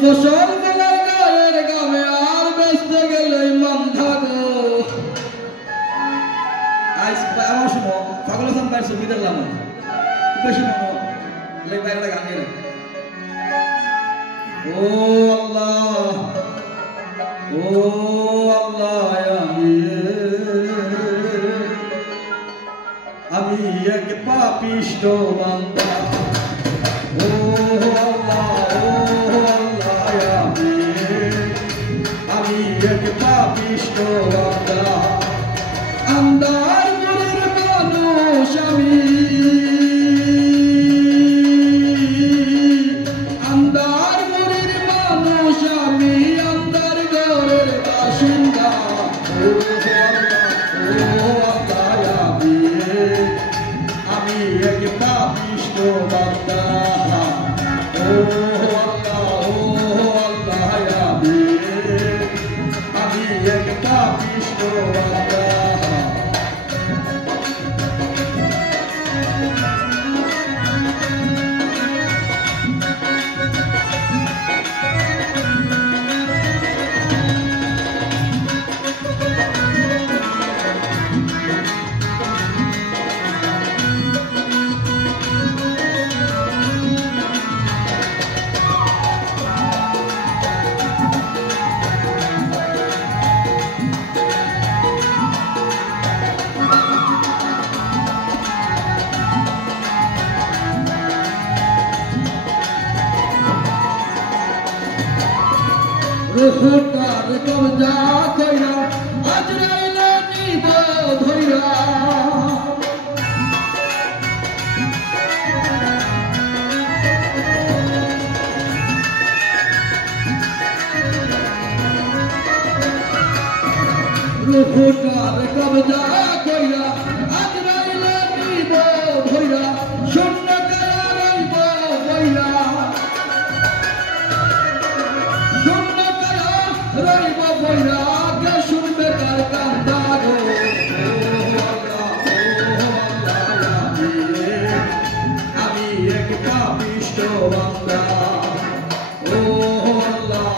ফসল ফলার গায়ের গামে আর বেচতে গেলেই মান্ধা গো আজ আমার শুনো পাগল হাসান ভাইয়ের ছবি দেখলাম বেশি মনো লেখ ভাই একটা গান গেলে ও আল্লাহ আমি এক পাপিষ্ঠ বান্দা ও আল্লাহ আমি এক পাপিষ্ঠ বান্দা আন্দার গুরুর মানুষ আমি আন্দার গুরুর মানুষ আমি আন্দার গরের বাসিন্দা ও আল্লাহ আমি এক পাপিষ্ঠ বান্দা ও আল্লাহ আমি এক পাপিষ্ঠ বান্দা রুহটার কবজা কইরা আজরাইলে নিব ধইরা রুহটার কবজা কইরা আজরাইলে নিব ধইরা শূন্য কায়া রইব বইরা রইব বইরা কে শুনবে কার কান্দা গো আমি এক পাপিষ্ঠ বান্দা ও আল্লাহ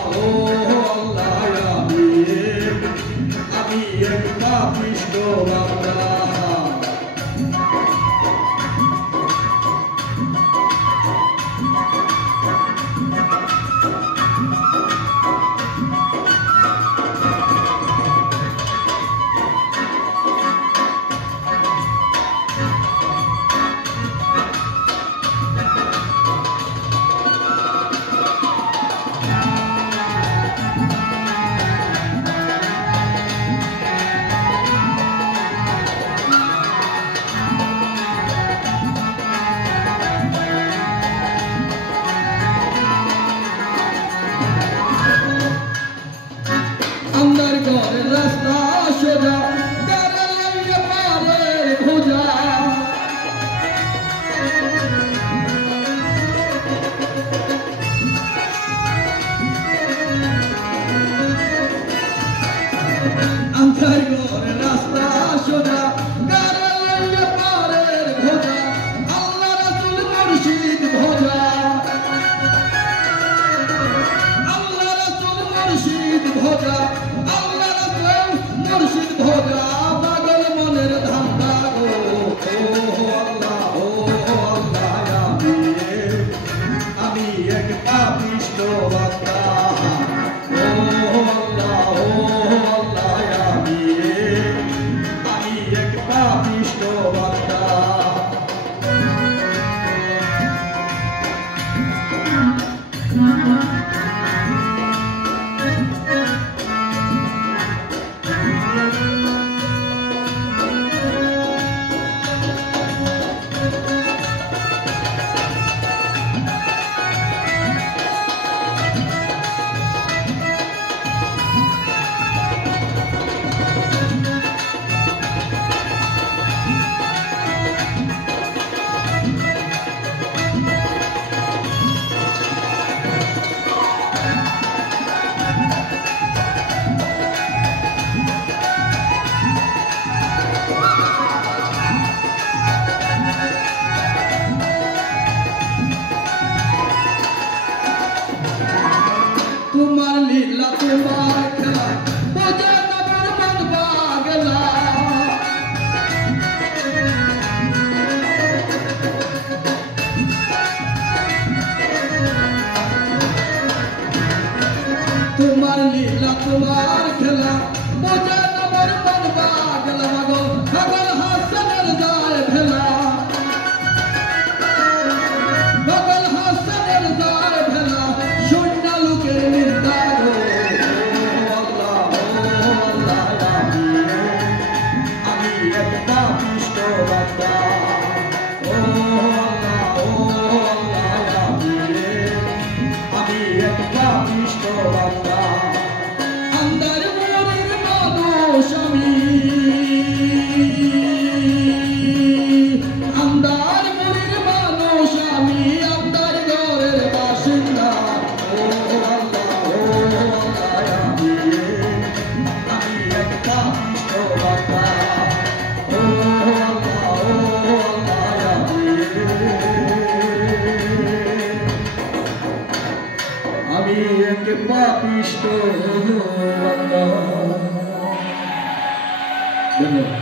আমি এক পাপিষ্ঠ বান্দা আন্দার ঘরের রাস্তা সোজা গাড়া লাইয়া পারের ভোজা আন্দার ঘরের রাস্তা সোজা গাড়া লাইয়া পারের ভোজা আল্লাহ রাসূল মুর্শিদ ভোজা আল্লাহ রাসূল মুর্শিদ ভোজা মুর্শিদ ভোজা পাগল মনের ধান্দা গো আমি এক পাপিষ্ঠ বান্দা আমি এক পাপিষ্ঠ বান্দা বুঝে নবর মন পাগল মাগো পাগল হাসানের যায় ভেলা পাগল হাসানের যায় ভেলা শূন্য লোকের নির্দার আমি এক পাপিষ্ঠ বান্দা আমি এক পাপিষ্ঠ বান্দা আন্দার মোরের মানুষ আমি আন্দার মোরের মানুষ আমি আন্দার ঘরের বাসিন্দা ও আল্লাহ আমি এক পাপিষ্ঠ বান্দা ও আমি এক পাপিষ্ঠ বান্দা। ধন্যবাদ।